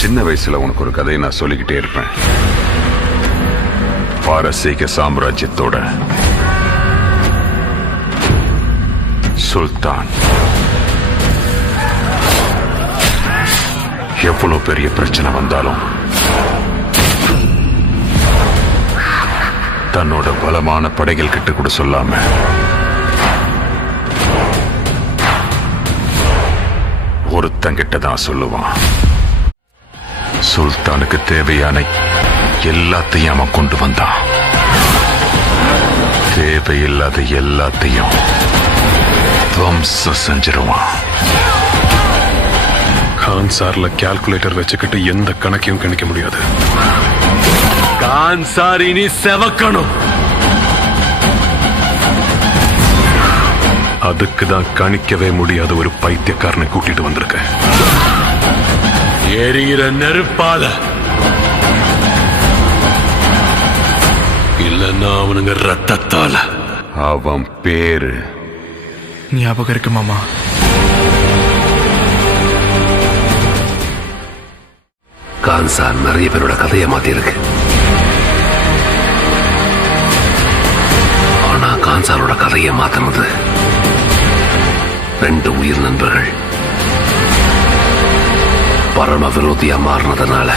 சின்ன வயசுல உனக்கு ஒரு கதையை நான் சொல்லிக்கிட்டே இருப்பேன். பாரசீக சாம்ராஜ்யத்தோட சுல்தான் எவ்வளவு பெரிய பிரச்சனை வந்தாலும் தன்னோட பலமான படைகள் கிட்ட கூட சொல்லாம ஒருத்தங்கிட்ட தான் சொல்லுவான். சுல்தானுக்கு தேவையான எல்லாத்தையும் அவன் கொண்டு வந்தான். தேவையில்லாத எல்லாத்தையும் துவம்சம் செஞ்சிருவான். கான்சார்ல கால்குலேட்டர் வச்சுக்கிட்டு எந்த கணக்கையும் கணிக்க முடியாது. கான்சார் இனி செவக்கணும். அதுக்கு தான் கணிக்கவே முடியாத ஒரு பைத்தியக்காரனை கூட்டிட்டு வந்திருக்க. எரிகிற நெருப்பால இல்லன்னா அவனுங்க ரத்தத்தால. அவன் பேரு ஞாபகம் இருக்கு மாமா. கான்சார் நிறைய பேரோட கதையை மாத்தி இருக்கு. ஆனா கான்சாரோட கதையை மாத்தினது 2 உயிர் நண்பர்கள் பரம விரோதியா மாறினதுனால.